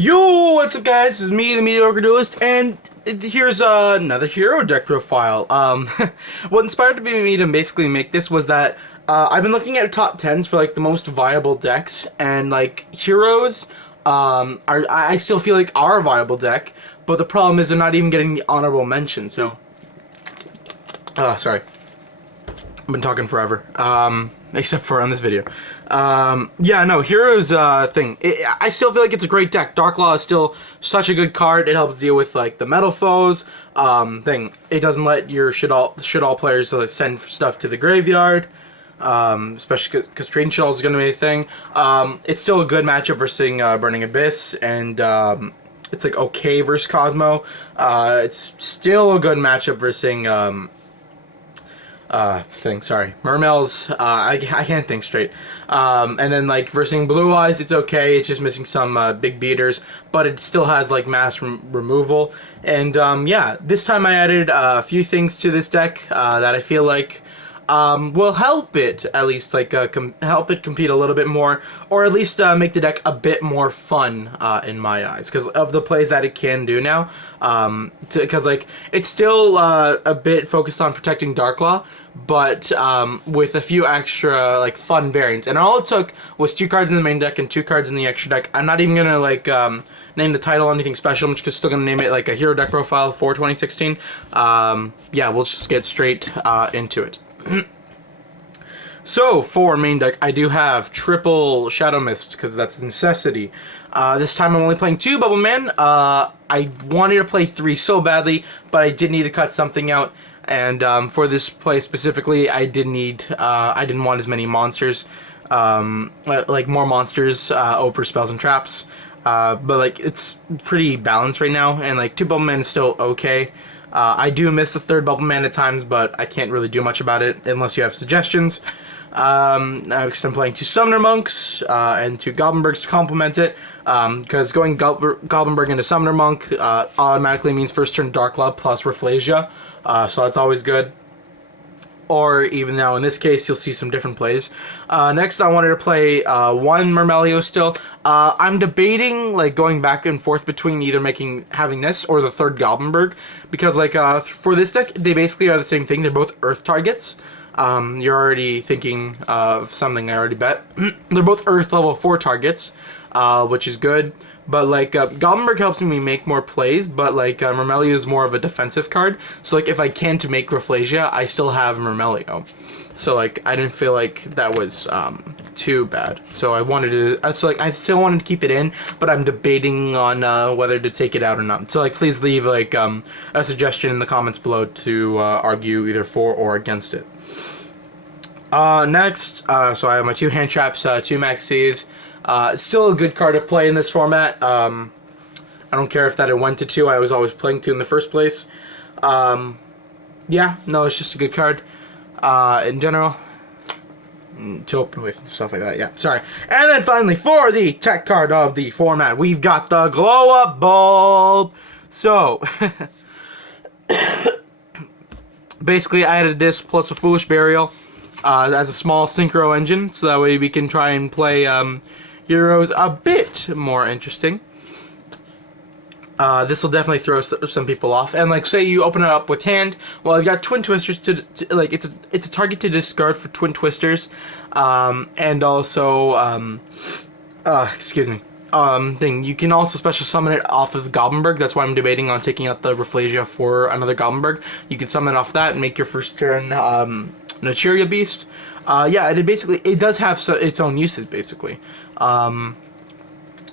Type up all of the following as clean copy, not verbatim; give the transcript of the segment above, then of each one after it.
Yo, what's up guys? This is me, the Mediocre Duelist, and here's another hero deck profile. What inspired me to basically make this was that I've been looking at top 10s for like the most viable decks, and like heroes I still feel like are a viable deck, but the problem is they're not even getting the honorable mention, so... sorry. I've been talking forever. Except for on this video. Yeah, no, Heroes thing. I still feel like it's a great deck. Dark Law is still such a good card. It helps deal with like the metal foes thing. It doesn't let your shit all players send stuff to the graveyard. Especially because Trading Shells is going to be a thing. It's still a good matchup versus Burning Abyss, and it's like okay versus Cosmo. It's still a good matchup versus Mermails. I can't think straight. And then like versus Blue Eyes, it's okay. It's just missing some big beaters, but it still has like mass removal. And yeah, this time I added a few things to this deck that I feel like will help it at least like help it compete a little bit more, or at least make the deck a bit more fun in my eyes, because of the plays that it can do now. Because like it's still a bit focused on protecting Darklaw, but with a few extra like fun variants. And all it took was 2 cards in the main deck and 2 cards in the extra deck. I'm not even gonna like name the title anything special. I'm just still gonna name it like a hero deck profile for 2016. Yeah, we'll just get straight into it. So, for main deck, I do have triple Shadow Mist, because that's a necessity. This time I'm only playing 2 Bubble Man. I wanted to play 3 so badly, but I did need to cut something out. And for this play specifically, I didn't want as many monsters, like more monsters over spells and traps. But like it's pretty balanced right now, and like 2 Bubble Man is still okay. I do miss the 3rd Bubble Man at times, but I can't really do much about it unless you have suggestions. I'm playing 2 Summoner Monks and 2 Goblinbergs to complement it, because going Goblinberg into Summoner Monk automatically means first turn Darklaw plus Rafflesia, so that's always good. Or even now, in this case, you'll see some different plays. Next, I wanted to play 1 Mermelio still. I'm debating like going back and forth between either having this or the 3rd Goblinberg, because like for this deck, they basically are the same thing. They're both Earth targets. You're already thinking of something I already bet. They're both Earth level 4 targets, which is good. But like Goblinberg helps me make more plays, but like Mermelio is more of a defensive card. So like if I can't make Rafflesia, I still have Mermelio. So like I didn't feel like that was too bad. So I wanted to. So like I still wanted to keep it in, but I'm debating on whether to take it out or not. So like please leave like a suggestion in the comments below to argue either for or against it. Next, so I have my 2 hand traps, 2 maxis. Still a good card to play in this format. I don't care if that it went to 2. I was always playing 2 in the first place. Yeah, no, it's just a good card in general to open with and stuff like that. Yeah, sorry. And then finally, for the tech card of the format, we've got the Glow Up Bulb. So basically, I added this plus a Foolish Burial as a small synchro engine, so that way we can try and play heroes a bit more interesting. This will definitely throw some people off. And like, say you open it up with hand. Well, I've got Twin Twisters to like it's a target to discard for Twin Twisters, and also excuse me. You can also special summon it off of Goblinberg. That's why I'm debating on taking out the Rafflesia for another Goblinberg. You can summon it off that and make your first turn Naturia Beast. Yeah, it does have its own uses basically.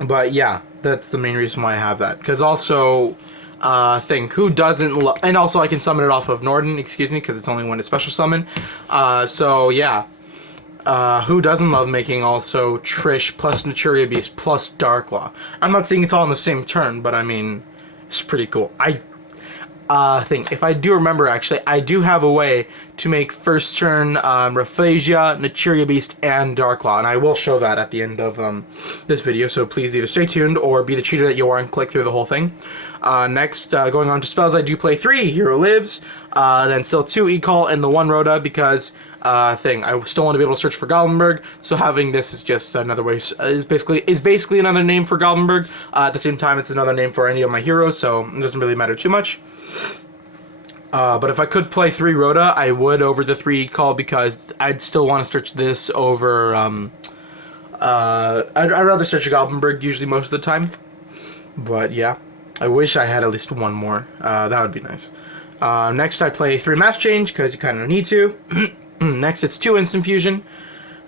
But yeah, that's the main reason why I have that. Because also, who doesn't and also I can summon it off of Norden, excuse me, because it's only one to special summon. So yeah, who doesn't love making also Trish plus Naturia Beast plus Darklaw? I'm not saying it's all in the same turn, but I mean, it's pretty cool. If I do remember, actually, I do have a way to make first turn Rafflesia, Naturia Beast, and Darklaw, and I will show that at the end of this video, so please either stay tuned or be the cheater that you are and click through the whole thing. Next, going on to spells, I do play 3 Hero Lives. Then still 2 E-Call and the 1 Rhoda because I still want to be able to search for Goblindberg. So having this is just another way, is basically another name for Goblindberg. At the same time, it's another name for any of my heroes, so it doesn't really matter too much. But if I could play 3 Rhoda, I would over the 3 E-Call because I'd still want to search this over. I'd rather search a Goblindberg usually most of the time. But yeah, I wish I had at least one more. That would be nice. Next, I play 3 Mass Change because you kind of need to. Next, it's 2 Instant Fusion.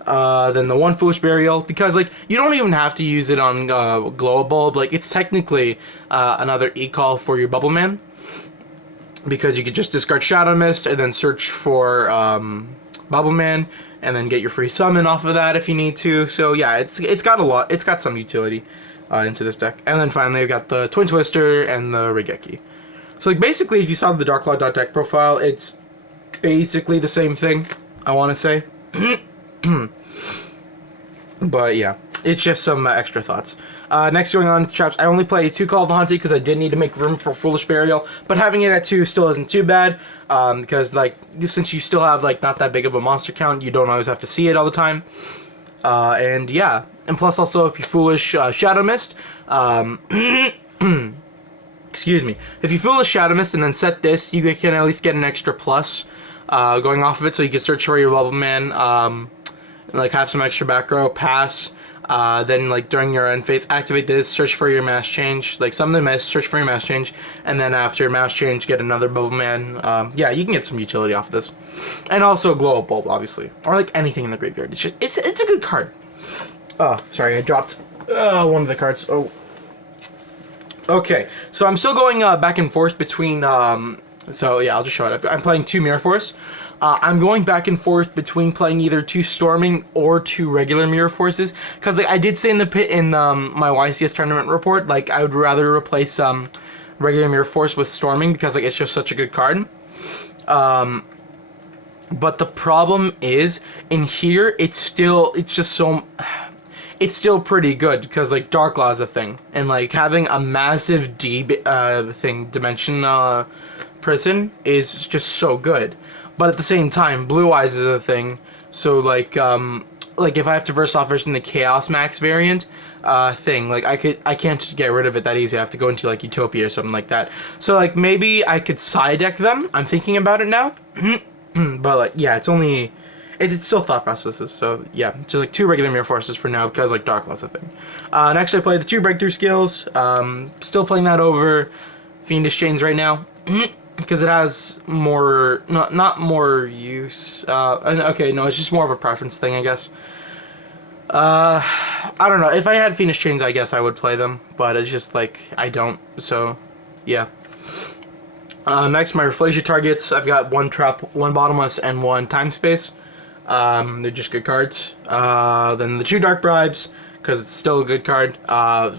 Then the 1 Foolish Burial because like you don't even have to use it on Glow Bulb. Like it's technically another E-Call for your Bubble Man. Because you could just discard Shadow Mist and then search for Bubble Man and then get your free summon off of that if you need to. So yeah, it's got a lot. It's got some utility into this deck. And then finally, I've got the Twin Twister and the Regeki. So like basically, if you saw the Darklaw.deck profile, it's basically the same thing. I want to say, but yeah. It's just some extra thoughts. Next, going on to traps, I only play 2 Call of the Hunted because I did need to make room for Foolish Burial, but having it at 2 still isn't too bad, because like since you still have like not that big of a monster count, you don't always have to see it all the time. And yeah, and plus also if you Foolish Shadow Mist, excuse me, if you Foolish Shadow Mist and then set this, you can at least get an extra plus going off of it, so you can search for your Bubble Man, and, like have some extra back row, pass. Then, like, during your end phase, activate this, search for your Mass Change, like, summon the Mist, search for your Mass Change, and then after Mass Change, get another Bubble Man. Yeah, you can get some utility off of this. And also Glow Up Bulb, obviously. Or, like, anything in the graveyard. It's just, it's a good card. Oh, sorry, I dropped one of the cards. Oh. Okay, so I'm still going back and forth between, so, yeah, I'll just show it. I'm playing 2 Mirror Force. I'm going back and forth between playing either 2 Storming or 2 regular Mirror Forces, because like, I did say in the pit in my YCS tournament report, like I would rather replace regular Mirror Force with Storming because like it's just such a good card. But the problem is in here it's still pretty good because like Darklaw is a thing, and like having a massive dimension prison is just so good. But at the same time, Blue Eyes is a thing, so like if I have to verse off versus the Chaos Max variant thing, like I can't get rid of it that easy. I have to go into like Utopia or something like that. So like maybe I could side deck them. I'm thinking about it now, but like yeah, it's still thought processes. So yeah, just like 2 regular Mirror Forces for now because like Darklaw's a thing. Next I play the 2 Breakthrough Skills. Still playing that over Fiendish Chains right now. Because it has more, not more use, okay, no, it's just more of a preference thing, I guess. I don't know, if I had Fiendish Chains, I guess I would play them, but it's just, like, I don't, so, yeah. Next, my Rafflesia targets, I've got 1 Trap, 1 Bottomless, and 1 Time Space. They're just good cards. Then the 2 Dark Bribes, because it's still a good card,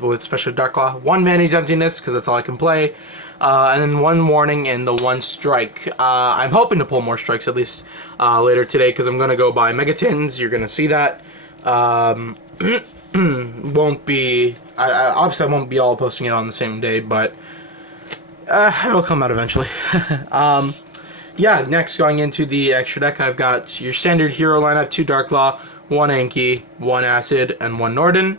with especially Darklaw. 1 Manage Emptiness, because that's all I can play. And then 1 Warning and the 1 Strike. I'm hoping to pull more strikes at least later today because I'm going to go buy Megatins. You're going to see that. Won't be... obviously, I won't be all posting it on the same day, but it'll come out eventually. Yeah, next, going into the extra deck, I've got your standard hero lineup, 2 Darklaw, 1 Anki, 1 Acid, and 1 Norden.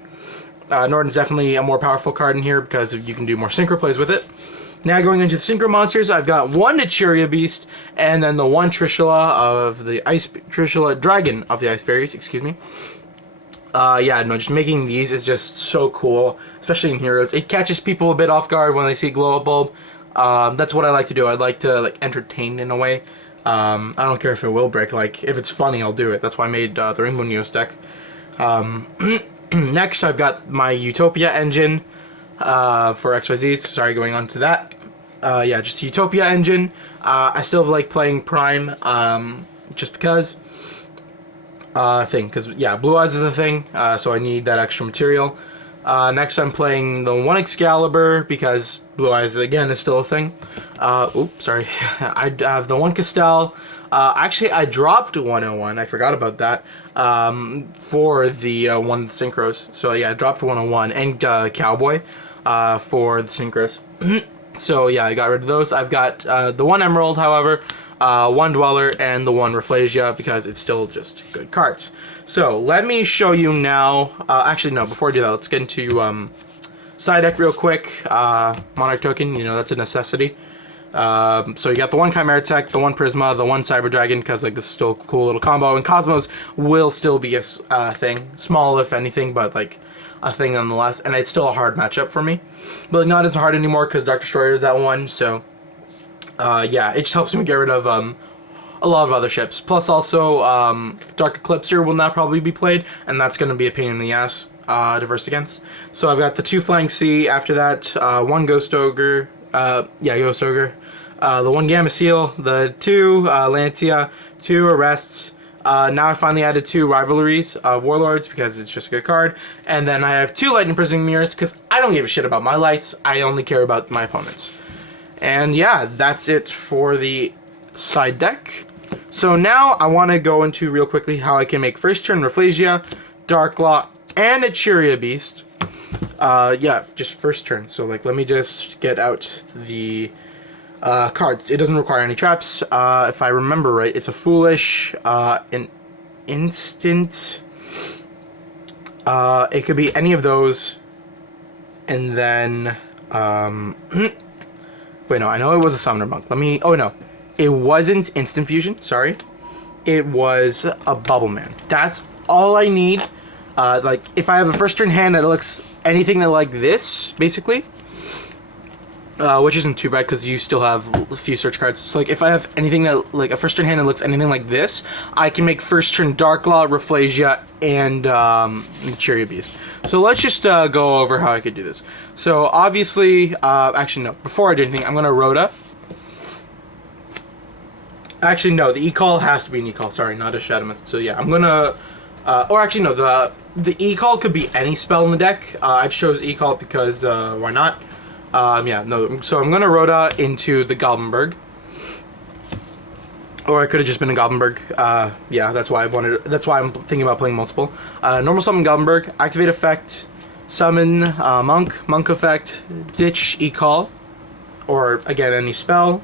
Norden's definitely a more powerful card in here because you can do more synchro plays with it. Now going into the synchro monsters, I've got 1 Nichiria Beast, and then the 1 Trishula of the Dragon of the Ice Berries, excuse me. Yeah, no, just making these is just so cool, especially in Heroes. It catches people a bit off guard when they see Glow Up Bulb. That's what I like to do. I like to like entertain in a way. I don't care if it will break. Like, if it's funny, I'll do it. That's why I made the Rainbow Neos deck. Next, I've got my Utopia engine for XYZ. Sorry, going on to that. Yeah, just Utopia engine. I still like playing Prime, just because. Because yeah, Blue Eyes is a thing, so I need that extra material. Next, I'm playing the 1 Excalibur because Blue Eyes again is still a thing. Oops, sorry. I have the 1 Castell. Actually, I dropped 101. I forgot about that. For the 1 Synchros. So yeah, I dropped 101 and Cowboy for the Synchros. So yeah, I got rid of those. I've got the one Emerald, however, one Dweller, and the one Rafflesia because it's still just good cards. So let me show you now. Actually, no. Before I do that, let's get into side deck real quick. Monarch token, you know, that's a necessity. So you got the one Chimera Tech, the one Prisma, the one Cyber Dragon, because like this is still a cool little combo, and Cosmos will still be a thing, small if anything, but like a thing nonetheless, and it's still a hard matchup for me, but not as hard anymore because Dark Destroyer is that one. So yeah, it just helps me get rid of a lot of other ships. Plus also Dark Eclipser will now probably be played, and that's going to be a pain in the ass to verse against. So I've got the 2 Flying Sea. After that, 1 Ghost Ogre. Ghost Ogre. The 1 Gamma Seal, the 2 Lancia, 2 Arrests. Now I finally added 2 Rivalries of Warlords because it's just a good card. And then I have 2 Lightning Prism Mirrors because I don't give a shit about my lights. I only care about my opponents. And yeah, that's it for the side deck. So now I want to go into real quickly how I can make first turn Rafflesia, Darklaw, and a Cheeria Beast. Yeah, just first turn. So like, let me just get out the cards. It doesn't require any traps. If I remember right, it's a Foolish, an instant. It could be any of those, and then wait, no, I know it was a Summoner Monk. Let me. Oh no, it wasn't Instant Fusion. Sorry, it was a Bubble Man. That's all I need. Like if I have a first turn hand that looks anything that like this, basically. Which isn't too bad because you still have a few search cards. So like if I have anything that like a first turn hand that looks anything like this, I can make first turn Darklaw, Rafflesia, and Cheeria Beast. So let's just go over how I could do this. So obviously, actually no, before I do anything, I'm gonna Rhoda. Actually no, the E-Call has to be an E-Call. Sorry, not a Shadow Mist. So yeah, I'm gonna, or actually no, the E-Call could be any spell in the deck. I chose E-Call because why not? Yeah, no, so I'm gonna Rhoda into the Goblinberg. Or it could have just been a Goblinberg. Yeah, that's why I'm thinking about playing multiple. Normal summon Goblinberg, activate effect, summon Monk effect, ditch E-Call, or again any spell.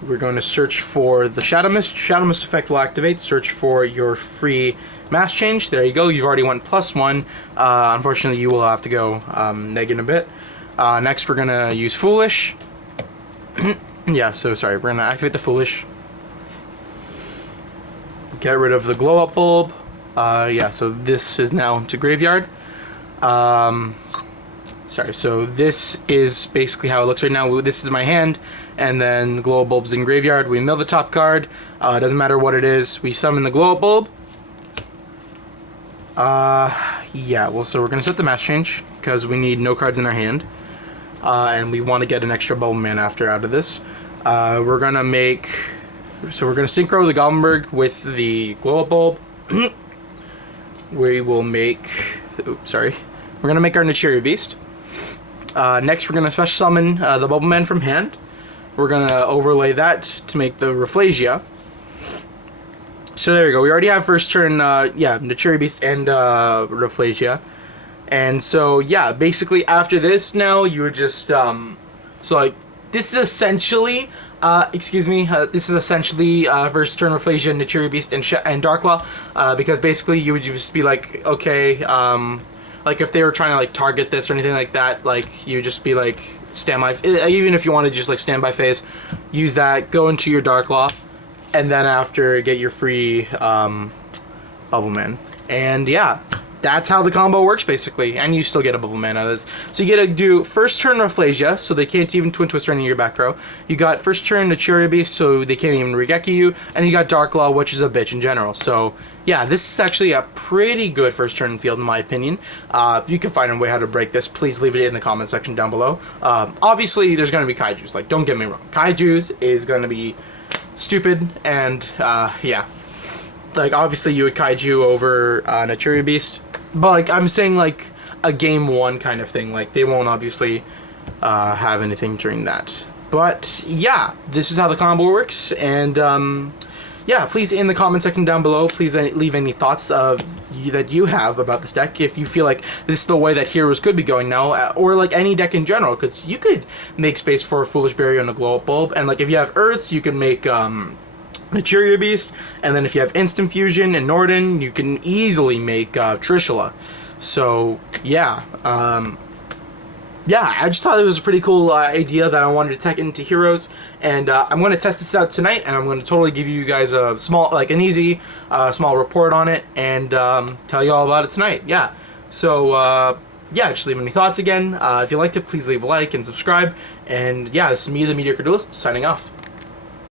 We're going to search for the Shadow Mist. Shadow Mist effect will activate. Search for your free mass change. There you go. You've already went +1. Unfortunately, you will have to go negative a bit. Next, we're gonna use Foolish. Yeah, so sorry. We're gonna activate the Foolish. Get rid of the Glow Up Bulb. Yeah, so this is now to Graveyard. Sorry, so this is basically how it looks right now. This is my hand, and then Glow Up Bulb's in Graveyard. We mill the top card. It doesn't matter what it is. We summon the Glow Up Bulb. Yeah, well, so we're gonna set the mass change because we need no cards in our hand. And we want to get an extra Bubble Man after out of this. We're gonna make, so we're gonna synchro the Goblinberg with the Glow Up Bulb. We will make, oops, sorry. We're gonna make our Cheeria Beast. Next, we're gonna special summon the Bubble Man from hand. We're gonna overlay that to make the Rafflesia. So there you go. We already have first turn, yeah, Cheeria Beast and Rafflesia. And so, yeah, basically after this now, you would just, so like, this is essentially, this is essentially first turn Rafflesia, Cheeria Beast, and Darklaw, because basically you would just be like, okay, like if they were trying to like target this or anything like that, like you just be like, standby, even if you want to just like standby phase, use that, go into your Darklaw, and then after get your free Bubble Man. And yeah, that's how the combo works basically, and you still get a Bubble Man out of this. So you get to do first turn Rafflesia, so they can't even Twin Twister into your back row. You got first turn Cheeria Beast, so they can't even Regeki you, and you got Darklaw, which is a bitch in general. So yeah, this is actually a pretty good first turn field in my opinion. If you can find a way how to break this, please leave it in the comment section down below. Obviously, there's going to be Kaijus, like don't get me wrong. Kaijus is going to be stupid, and yeah. Like obviously you would Kaiju over a Cheeria Beast. But like I'm saying, like a game 1 kind of thing. Like they won't obviously have anything during that. But yeah, this is how the combo works. And yeah, please in the comment section down below, please leave any thoughts that you have about this deck. If you feel like this is the way that heroes could be going now, or like any deck in general, because you could make space for a Foolish Barrier and a Glow Up Bulb, and like if you have Earths, you can make Materia Beast, and then if you have Instant Fusion and Norden, you can easily make Trishula. So yeah, yeah, I just thought it was a pretty cool idea that I wanted to take into Heroes, and I'm going to test this out tonight, and I'm going to totally give you guys a small, like an easy, small report on it, and tell you all about it tonight. Yeah, so yeah, just leave any thoughts again. If you liked it, please leave a like and subscribe, and yeah, this is me, the Mediocre Duelist, signing off.